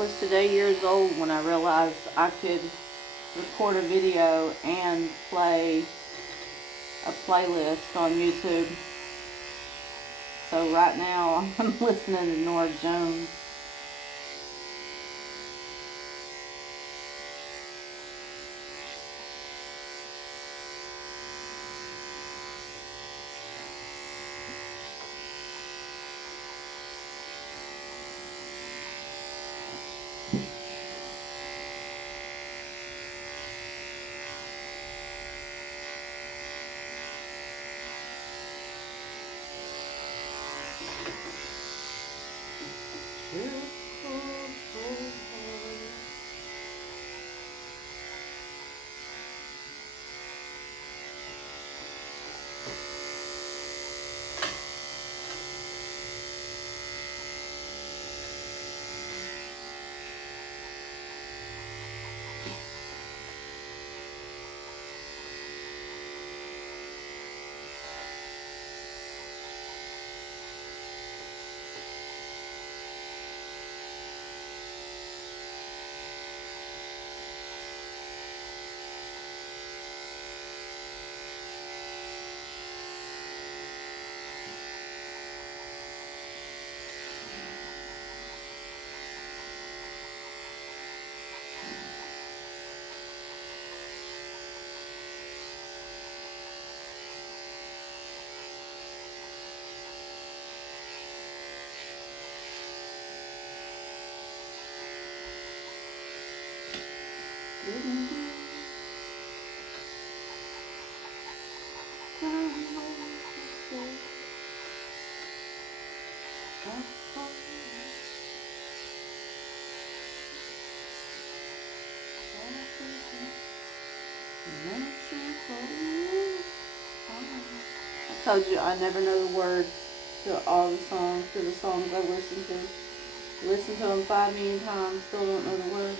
was today years old when I realized I could record a video and play a playlist on YouTube. So right now I'm listening to Nora Jones. I told you I never know the words to all the songs, to the songs I listen to. Listen to them 5 million times, still don't know the words.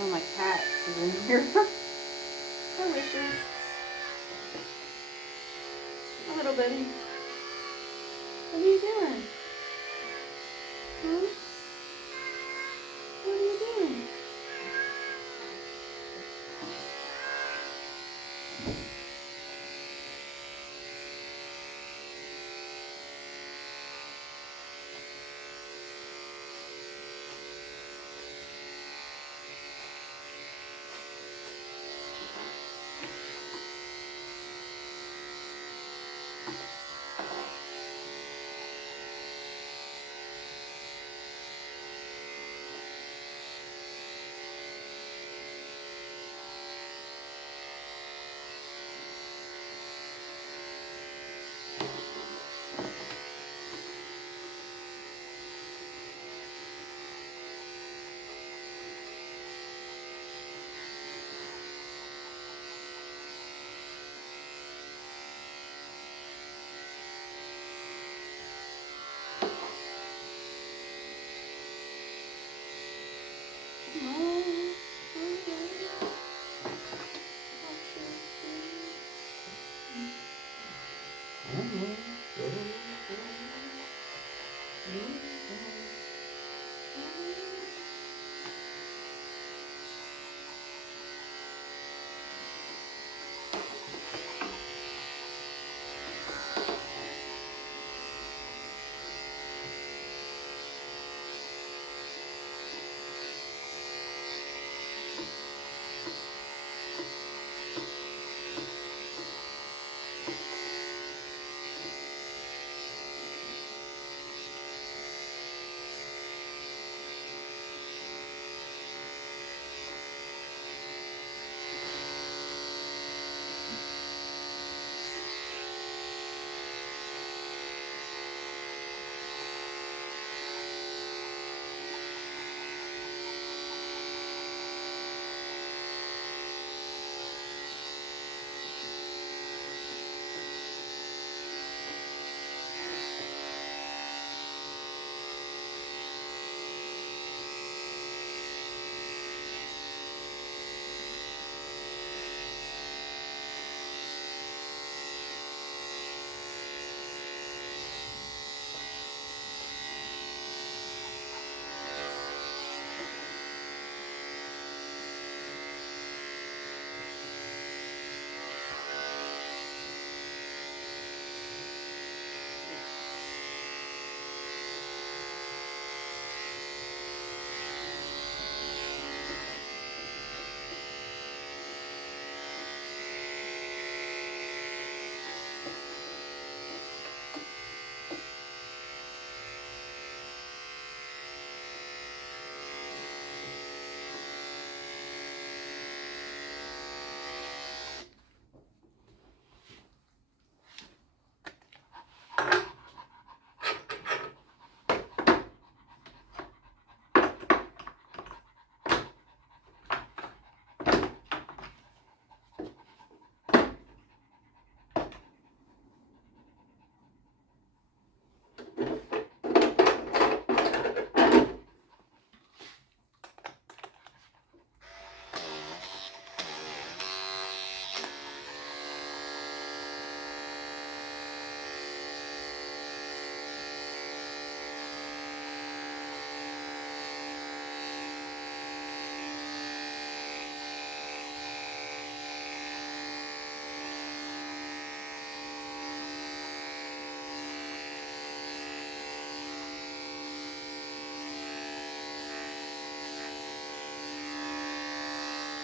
One of my cats is in here. Hi, Wishes. Hi, little buddy. What are you doing? Hmm? What are you doing?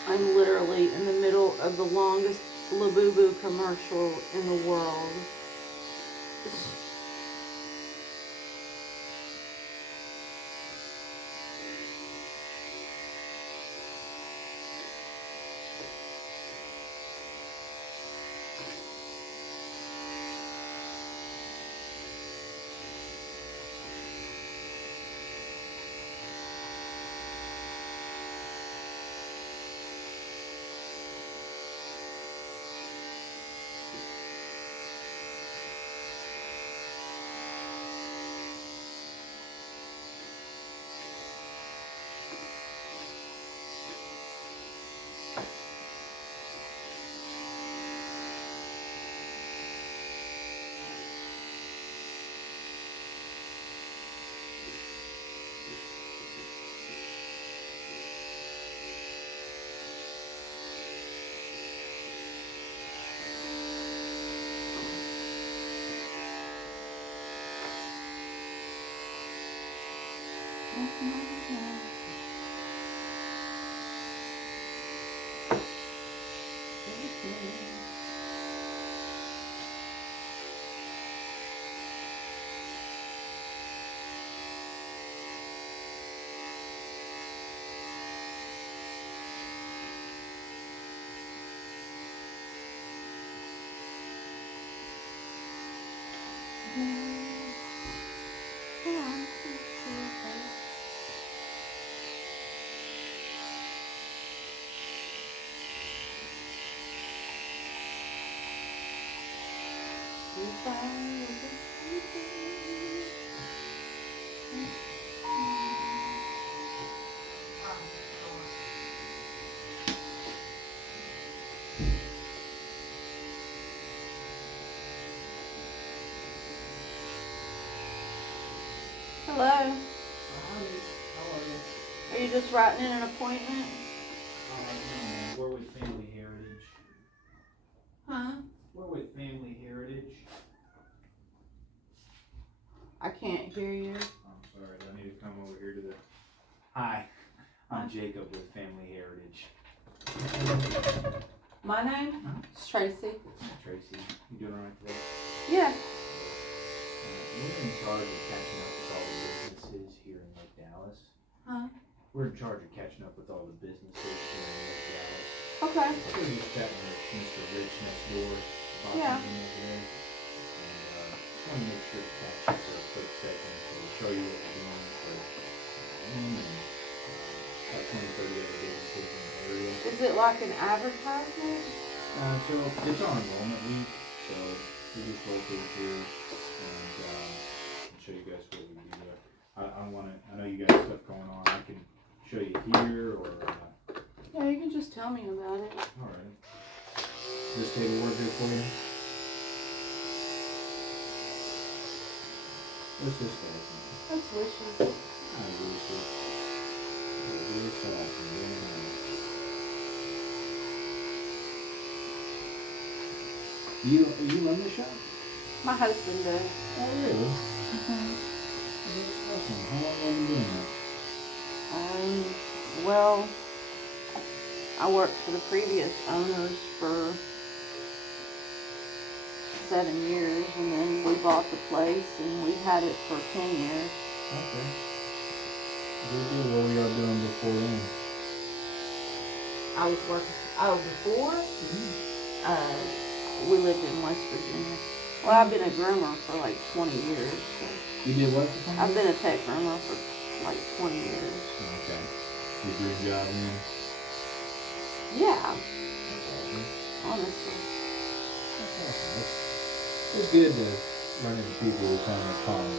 I'm literally in the middle of the longest Labubu commercial in the world. Hello. How are you? Are you just writing in an appointment? No, we're with Family Heritage. Huh? We're with Family Heritage. I can't hear you. I'm sorry, I need to come over here to the... Hi, I'm Jacob with Family Heritage. My name? It's Tracy. Tracy, you doing all right today? Yeah. We're in charge of catching up with all the businesses here in Lake Dallas. Huh? We're in charge of catching up with all the businesses here in Lake Dallas. Okay. So we're just chatting with Mr. Rich next door about Yeah. something over there. And just want to make sure to catch you for a quick second to show you what we're doing for him and about 20, 30 other businesses in the area. Is it like an advertisement? So it's our enrollment week, so we just locate here and show you guys what we do. I know you guys have stuff going on. I can show you here or. Yeah, you can just tell me about it. All right. This table work here for you? What's this guy's name? That's wishes. I wish it. Very soft and very nice. You run the shop? My husband does. Oh, really? That's awesome. How long have you been doing that? Well, I worked for the previous owners for 7 years, and then we bought the place, and we had it for 10 years. Okay. Good deal. What were y'all doing before then? I was working. Oh, before? We lived in West Virginia. Well, I've been a groomer for like 20 years. So. You did what for 20 I've years? been a tech groomer for like 20 years. Okay. Your dream job then? Yeah, That's awesome. honestly. That's awesome. It's good to run into people who kind of calm.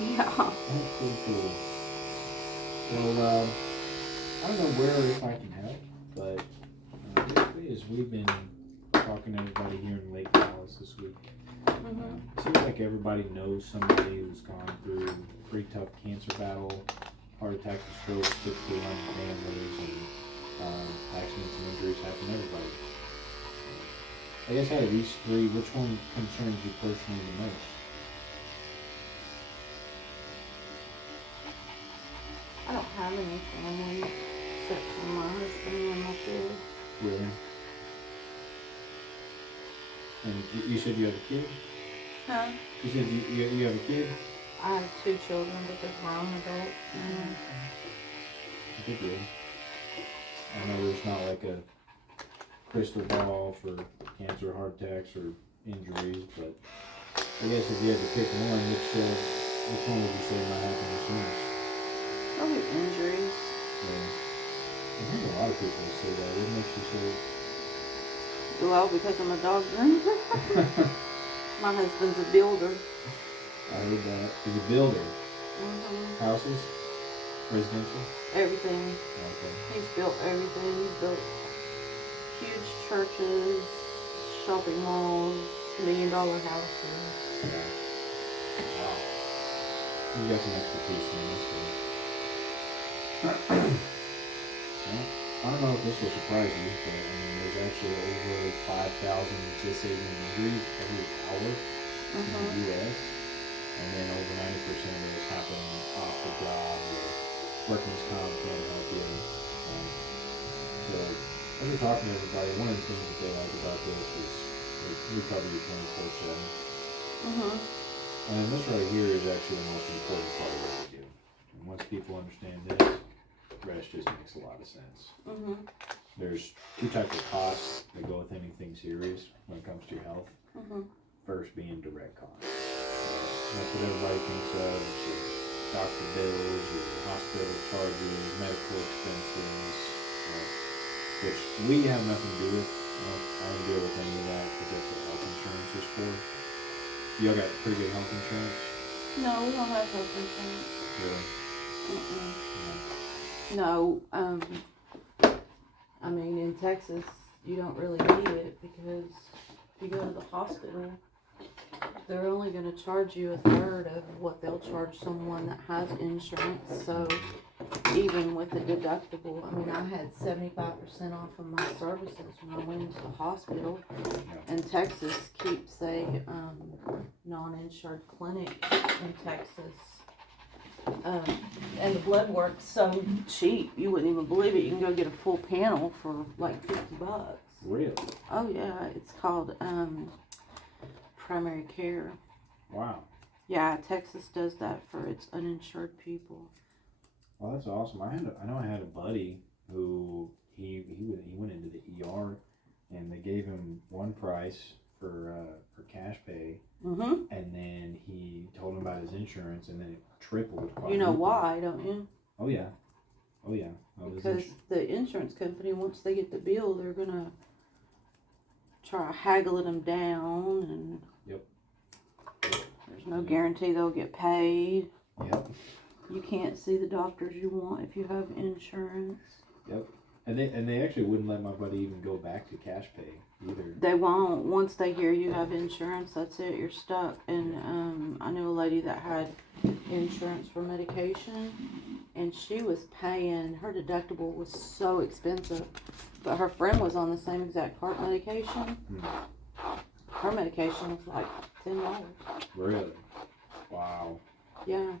Yeah. That's pretty cool. Well, I don't know where if I can help, but basically as we've been talking to everybody here in Lake Dallas this week, it seems like everybody knows somebody who's gone through a pretty tough cancer battle, heart attacks and strokes typically run in families, and accidents and injuries happen to everybody. I guess out of these three, which one concerns you personally the most? I don't have any family except for my husband and my kids. Really? And you said you have a kid? Huh? You said you have a kid? I have 2 children, but they're grown adults. Good deal. I know there's not like a crystal ball for cancer, heart attacks, or injuries, but I guess if you had to pick one, which one would you say might happen the soonest? Probably injuries. Yeah. I think a lot of people would say that. What makes you say it? Well, because I'm a dog groomer. My husband's a builder. I heard that. He's a builder. Houses? Residential? Everything. Okay. He's built everything. He's built huge churches, shopping malls, $1 million houses. Yeah. Wow. You got some expertise in this thing. Well, I don't know if this will surprise you, but I mean, there's actually over 5,000 disabling injuries every hour in the U.S., and then over 90% of those happen off the job or workman's comp can't help you. So as we're talking to everybody, one of the things that they like about this is we cover you 24/7. Mhm. And this right here is actually the most important part of what we do. And once people understand this, the rest just makes a lot of sense. Mhm. There's two types of costs that go with anything serious when it comes to your health. Mhm. First being direct costs. That's what everybody thinks of. It's your doctor bills, your hospital charges, medical expenses, which we have nothing to do with. I don't deal with any of that because that's what health insurance is for. Y'all got pretty good health insurance? No, we don't have health insurance. Really? No, I mean, in Texas, you don't really need it because if you go to the hospital, they're only going to charge you a third of what they'll charge someone that has insurance. So even with the deductible, I mean, I had 75% off of my services when I went into the hospital. And Texas keeps a non-insured clinic in Texas. And the blood work's so cheap, you wouldn't even believe it. You can go get a full panel for like $50. Really? Oh yeah, it's called primary care. Wow. Yeah, Texas does that for its uninsured people. Well, that's awesome. I know I had a buddy who he went into the ER and they gave him one price for cash pay. Mm-hmm. And then he told him about his insurance, and then it tripled. You know why, don't you? Oh yeah, oh yeah. Because the insurance company, once they get the bill, they're gonna try haggling them down, and yep. There's no guarantee they'll get paid. Yep. You can't see the doctors you want if you have insurance. Yep. And they actually wouldn't let my buddy even go back to cash pay either. They won't. Once they hear you have insurance, that's it. You're stuck. And I knew a lady that had insurance for medication, and she was paying. Her deductible was so expensive, but her friend was on the same exact heart medication. Her medication was like $10. Really? Wow. Yeah.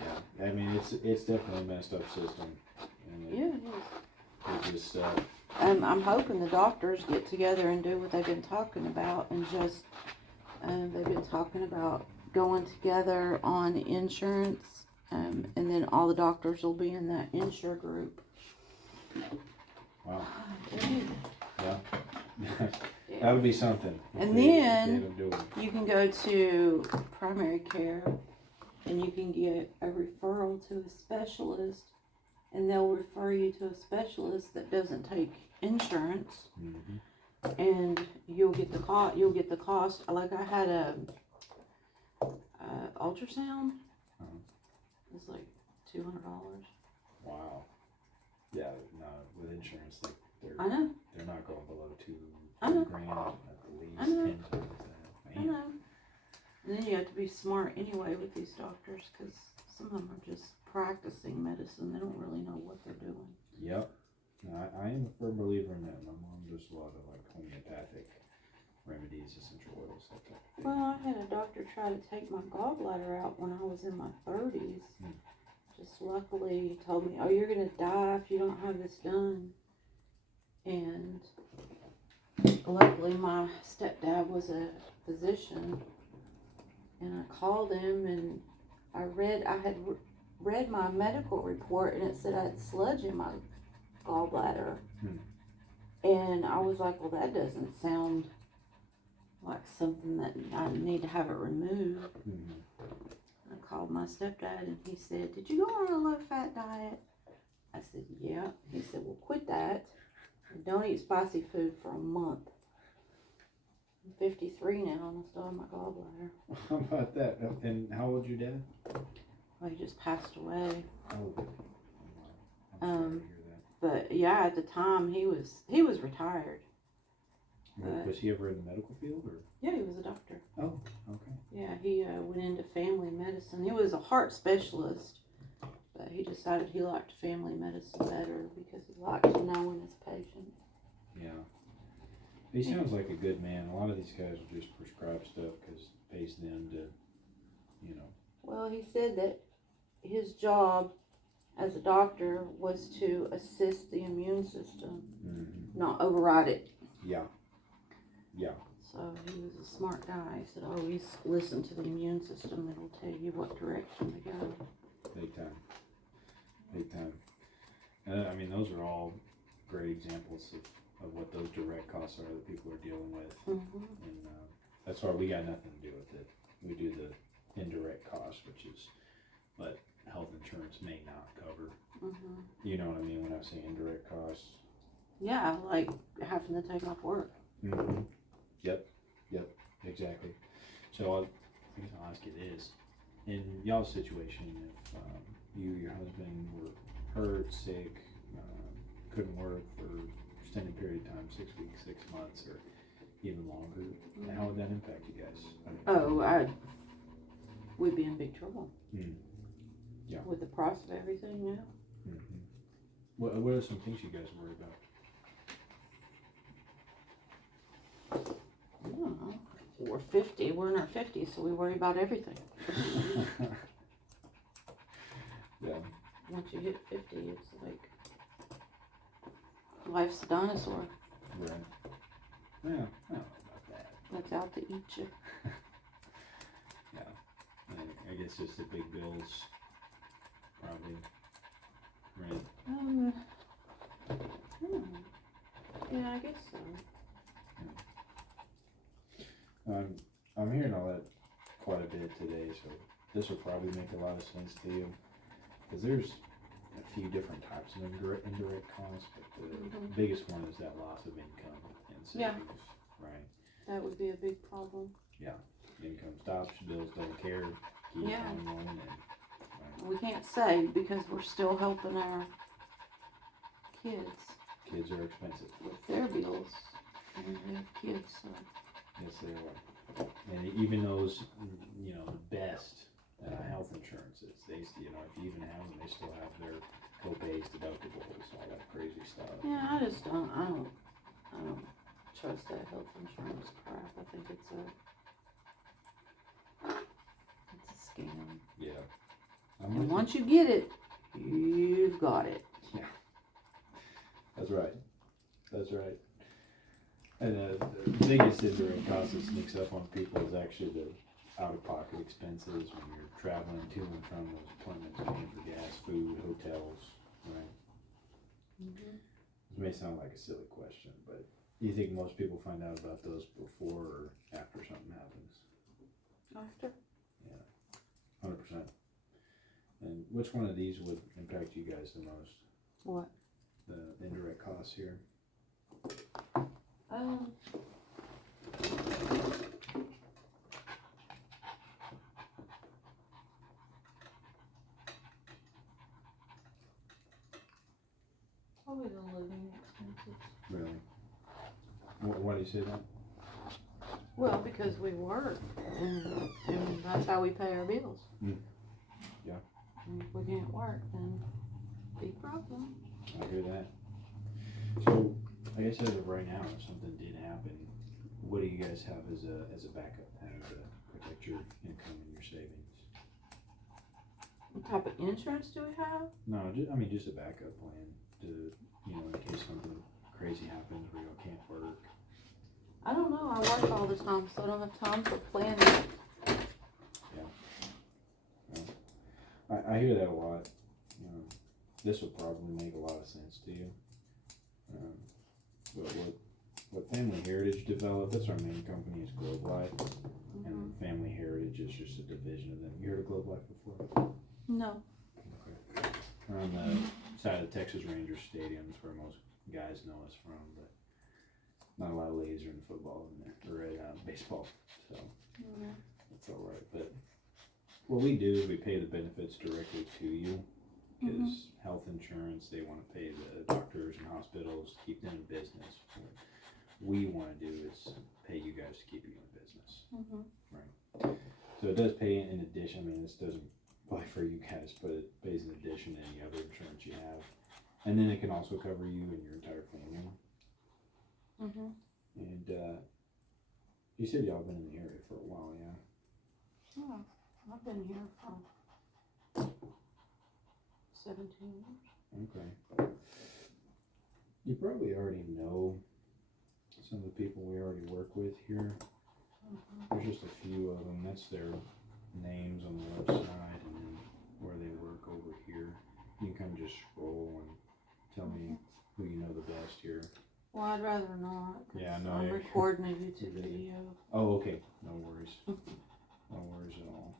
Yeah. I mean, it's definitely a messed up system. And Yeah, it is. It just. I'm hoping the doctors get together and do what they've been talking about, and just they've been talking about going together on insurance, and then all the doctors will be in that insure group. Wow. Yeah. That would be something. And then you can go to primary care, and you can get a referral to a specialist, and they'll refer you to a specialist that doesn't take insurance. Mm-hmm. And you'll get the cost. You'll get the cost. Like I had a ultrasound. It was like $200. Wow. Yeah, no, with insurance, I know. They're not going below $2 grand at the least. I know. 10 times that. Man. I know. And then you have to be smart anyway with these doctors, because some of them are just practicing medicine. They don't really know what they're doing. Yep. I am a firm believer in that. My mom does a lot of like homeopathic remedies, essential oils, that type of thing. Well, I had a doctor try to take my gallbladder out when I was in my 30s. Just luckily he told me, oh, you're going to die if you don't have this done. And luckily my stepdad was a physician, and I called him, and I had read my medical report, and it said I had sludge in my gallbladder. And I was like, well, that doesn't sound like something that I need to have it removed. I called my stepdad, and he said, did you go on a low-fat diet? I said, yeah. He said, well, quit that. And don't eat spicy food for a month. I'm 53 now, and I still have my gallbladder. How about that? And how old's your dad? Well, he just passed away. Oh. I'm sorry to hear that. But yeah, at the time he was retired. Was he ever in the medical field, or? Yeah, he was a doctor. Oh, okay. Yeah, he went into family medicine. He was a heart specialist, but he decided he liked family medicine better because he liked knowing his patients. Yeah. He sounds like a good man. A lot of these guys will just prescribe stuff because it pays them to, Well, he said that his job as a doctor was to assist the immune system, Mm-hmm. not override it. Yeah. Yeah. So he was a smart guy. He said, always listen to the immune system. It'll tell you what direction to go. Big time. Big time. I mean, those are all great examples of what those direct costs are that people are dealing with. Mm-hmm. And that's why we got nothing to do with it. We do the indirect cost, which is what health insurance may not cover. Mm-hmm. You know what I mean when I say indirect costs? Yeah, like having to take off work. Mm-hmm. Yep, exactly. So I guess I'll ask you this. In y'all's situation, if you or your husband were hurt, sick, couldn't work for an extended period of time, 6 weeks, 6 months, or even longer, how would that impact you guys? I mean, We'd be in big trouble. Yeah. With the price of everything now. Mm-hmm. What are some things you guys worry about? I don't know. We're 50. We're in our 50s, so we worry about everything. Yeah. Once you hit 50, it's like life's a dinosaur Right. Yeah, I don't know about that. that's out to eat you. Yeah. I guess just the big bills, probably. Right. I don't know. Yeah, I guess so. I'm hearing all that quite a bit today, so this will probably make a lot of sense to you. Because there's a few different types of indirect costs, but the biggest one is that loss of income and savings, right? That would be a big problem. Yeah, income stops, bills don't care, keep on going, and right. We can't save because we're still helping our kids Kids are expensive. with their bills, and they have kids, so. Yes, they are. And even those, you know, the best health insurances, they, you know, if you even have them, they still have their co-pays, deductibles, all that crazy stuff. Yeah, I don't trust that health insurance crap. I think it's a scam. Yeah. And once you get it, you've got it. Yeah. That's right. That's right. And the biggest indirect cost that sneaks up on people is actually the out-of-pocket expenses when you're traveling to and from those appointments, paying for gas, food, hotels, right? Mm-hmm. This may sound like a silly question, but do you think most people find out about those before or after something happens? After? Yeah, 100%. And which one of these would impact you guys the most? What? The indirect costs here? Probably the living expenses. Really? Why do you say that? Well, because we work, and that's how we pay our bills. Yeah. And if we can't work, then big problem. I hear that. So, I guess as of right now, if something did happen, what do you guys have as a backup plan to protect your income and your savings? What type of insurance do we have? No, just a backup plan to, you know, in case something crazy happens where you can't work. I don't know. I work all the time, so I don't have time for planning. I hear that a lot. This will probably make a lot of sense to you. But what Family Heritage developed, that's our main company, is Globe Life. Mm-hmm. And Family Heritage is just a division of them. You heard of Globe Life before? No. Okay. We're on the side of the Texas Rangers Stadium, is where most guys know us from, but not a lot of ladies are in football or at baseball, so that's all right. But what we do is we pay the benefits directly to you, because health insurance, they want to pay the doctors and hospitals to keep them in business. What we want to do is pay you guys to keep you in business. Right. So it does pay in addition. I mean, this doesn't apply for you guys, but it pays in addition to any other insurance you have. And then it can also cover you and your entire family. And you said y'all been in the area for a while, yeah? Yeah, I've been here for 17 years. Okay. You probably already know some of the people we already work with here. There's just a few of them. That's their names on the website, and then where they work over here. You can kind of just scroll and tell me who you know the best here. Well, I'd rather not. Yeah, no. I'm recording a YouTube video. Oh, okay. No worries. No worries at all.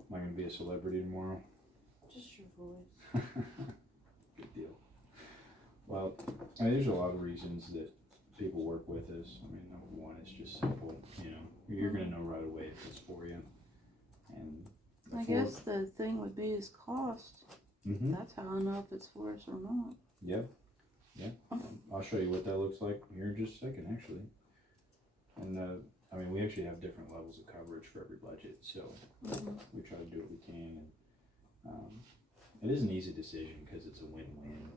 Am I going to be a celebrity tomorrow? Just your voice. Good deal. Well, there's a lot of reasons that people work with us. I mean, number one, it's just simple. You know, you're going to know right away if it's for you. And I guess the thing would be is cost. Mm-hmm. That's how I know if it's for us or not. Yep. Yeah. I'll show you what that looks like here in just a second, actually. And I mean, we actually have different levels of coverage for every budget, so we try to do what we can. And it is an easy decision because it's a win-win.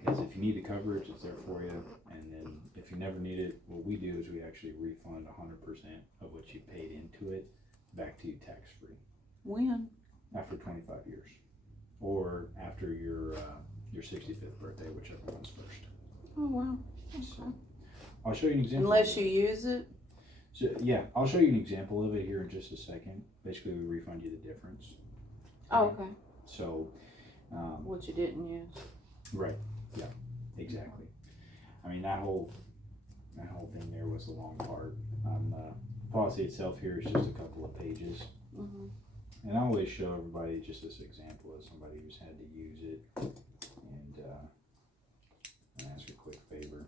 Because if you need the coverage, it's there for you. And then if you never need it, what we do is we actually refund 100% of what you paid into it back to you tax-free. When? After 25 years. Or after your 65th birthday, whichever one's first. Oh, wow. Okay. So, I'll show you an example. Unless you use it? So, yeah, I'll show you an example of it here in just a second. Basically, we refund you the difference. Oh, okay. So, what you didn't use. Right. Yeah. Exactly. I mean, that whole thing there was the long part. The policy itself here is just a couple of pages. Mm-hmm. And I always show everybody just this example of somebody who's had to use it. And I ask a quick favor.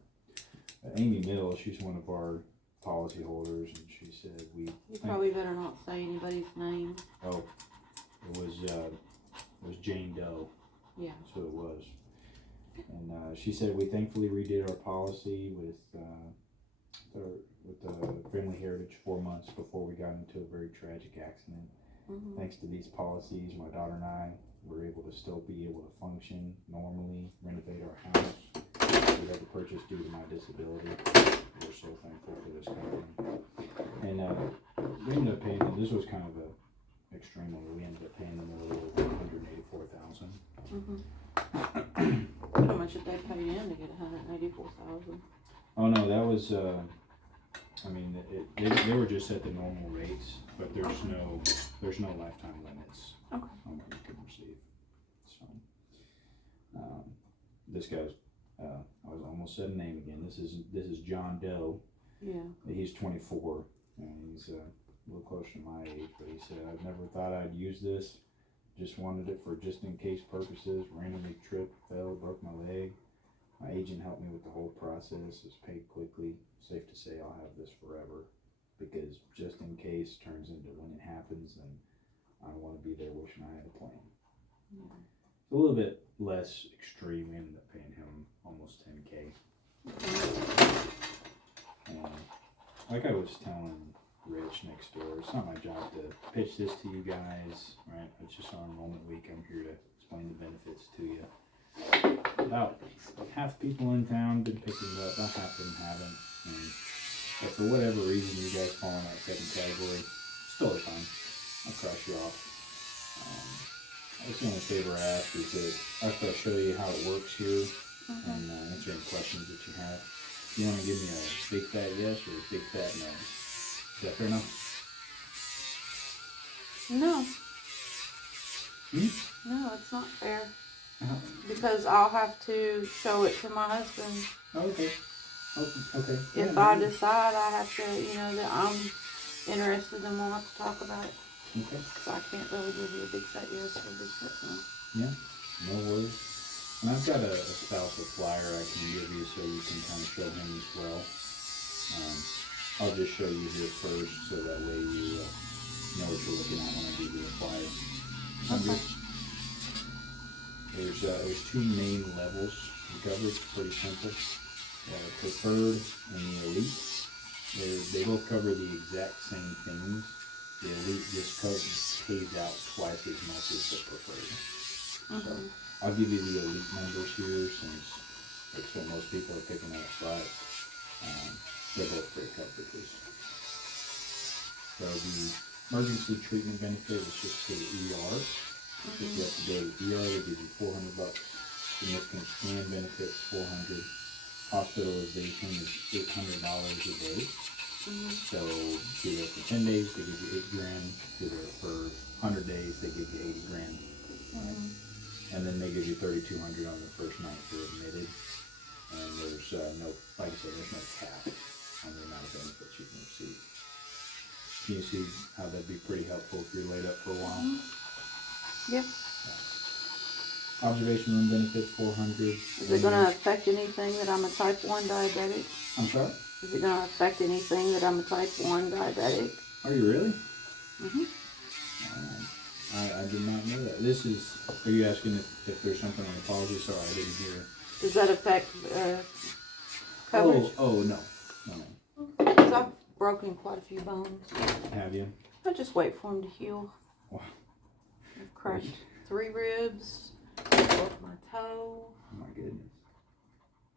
Amy Mills, she's one of our policy holders, and she said You probably better not say anybody's name. Oh, it was Jane Doe. Yeah. That's what it was. And she said we thankfully redid our policy with Family Heritage 4 months before we got into a very tragic accident. Mm-hmm. Thanks to these policies, my daughter and I were able to still be able to function normally, renovate our house. We had to purchase due to my disability. We're so thankful for this company. And we ended up paying them. This was kind of a extreme one. We ended up paying them a little over $184,000. Mm-hmm. How much did they pay in to get $184,000? Oh no, that was. I mean, they were just at the normal rates, but there's no lifetime limits on what you can receive. So, this guy's. I was almost said a name again. This is John Doe. Yeah. He's 24, and he's a little closer to my age. But he said, "I've never thought I'd use this. Just wanted it for just in case purposes. Randomly tripped, fell, broke my leg. My agent helped me with the whole process. It's paid quickly. Safe to say I'll have this forever, because just in case turns into when it happens, then I don't want to be there wishing I had a plan." Yeah. It's a little bit less extreme. We ended up paying him almost $10K. And like I was telling Rich next door, it's not my job to pitch this to you guys, right? It's just our enrollment week. I'm here to explain the benefits to you. About half the people in town been picking it up, about half of them haven't. But for whatever reason, you guys fall in that second category, it's totally fine. I'll cross you off. The only favor I ask is that after I show you how it works here and answer any questions that you have, you want to give me a big fat yes or a big fat no? Is that fair enough? No. No, it's not fair. Because I'll have to show it to my husband. Okay. Okay. If I decide I have to, that I'm interested, then we'll have to talk about it. Okay. So I can't really give you a big fat yes or a big fat no. Yeah, no worries. And I've got a spousal flyer I can give you so you can kind of show him as well. I'll just show you here first so that way you know what you're looking at when I give you the flyer. Okay. There's two main levels of coverage, pretty simple. Preferred and the elite. They both cover the exact same things. The elite just pays out twice as much as the preferred. So I'll give you the elite numbers here since that's what most people are picking up. But they're both great coverages. So the emergency treatment benefit is just for the ER. If you have to go to the ER, they give you $400. Significant scan benefits, $400. Hospitalization is $800 a day. So if you're there for 10 days, they give you $8,000. If you're there for 100 days, they give you $80,000. Right? And then they give you $3,200 on the first night you're admitted. And there's no, like I said, there's no cap on the amount of benefits you can receive. Can you see how that'd be pretty helpful if you're laid up for a while? Yep. Observation room benefits, $400. Is it going to affect anything that I'm a type 1 diabetic? I'm sorry? Is it going to affect anything that I'm a type 1 diabetic? Are you really? Mm-hmm. I did not know that. Are you asking if there's something on the policy? Sorry, I didn't hear. Does that affect coverage? Oh, no. Because I've broken quite a few bones. Have you? I just wait for them to heal. Wow. I've crushed 3 ribs, broke my toe. Oh my goodness.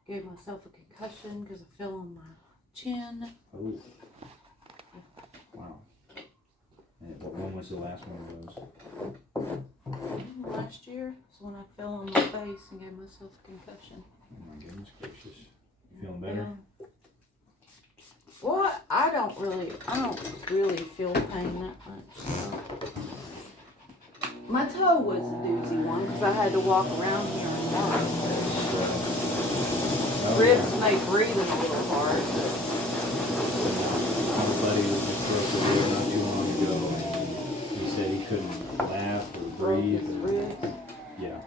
Gave myself a concussion because I fell on my chin. Oh. Wow. And when was the last one of those? Last year is when I fell on my face and gave myself a concussion. Oh my goodness gracious. Feeling better? Well, I don't really feel pain that much. So. My toe was a doozy one because I had to walk around here and die. Ribs make breathing a little hard. My buddy broke a rib not too long ago, and he said he couldn't laugh or breathe. Broke his ribs. Yeah.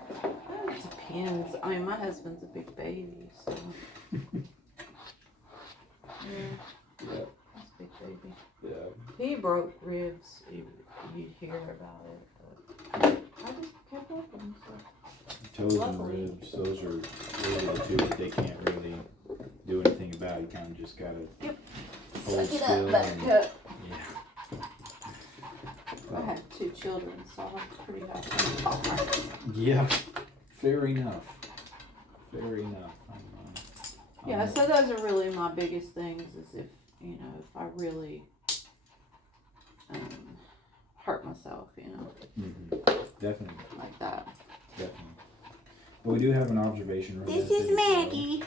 It depends. I mean, my husband's a big baby, so. Yeah. Yeah. That's a big baby. Yeah. He broke ribs. You'd hear about it. But I just kept working. So. Toes Luckily. and ribs, those are really the two that they can't really do anything about. You kind of just gotta hold Suck it still. up, buttercup. Yeah. I have 2 children, so I'm pretty happy. Yeah. Fair enough. Fair enough. Yeah, so those are really my biggest things. Is if if I really hurt myself, Definitely. like that. Definitely. But we do have an observation room. This benefit is as well. Maggie.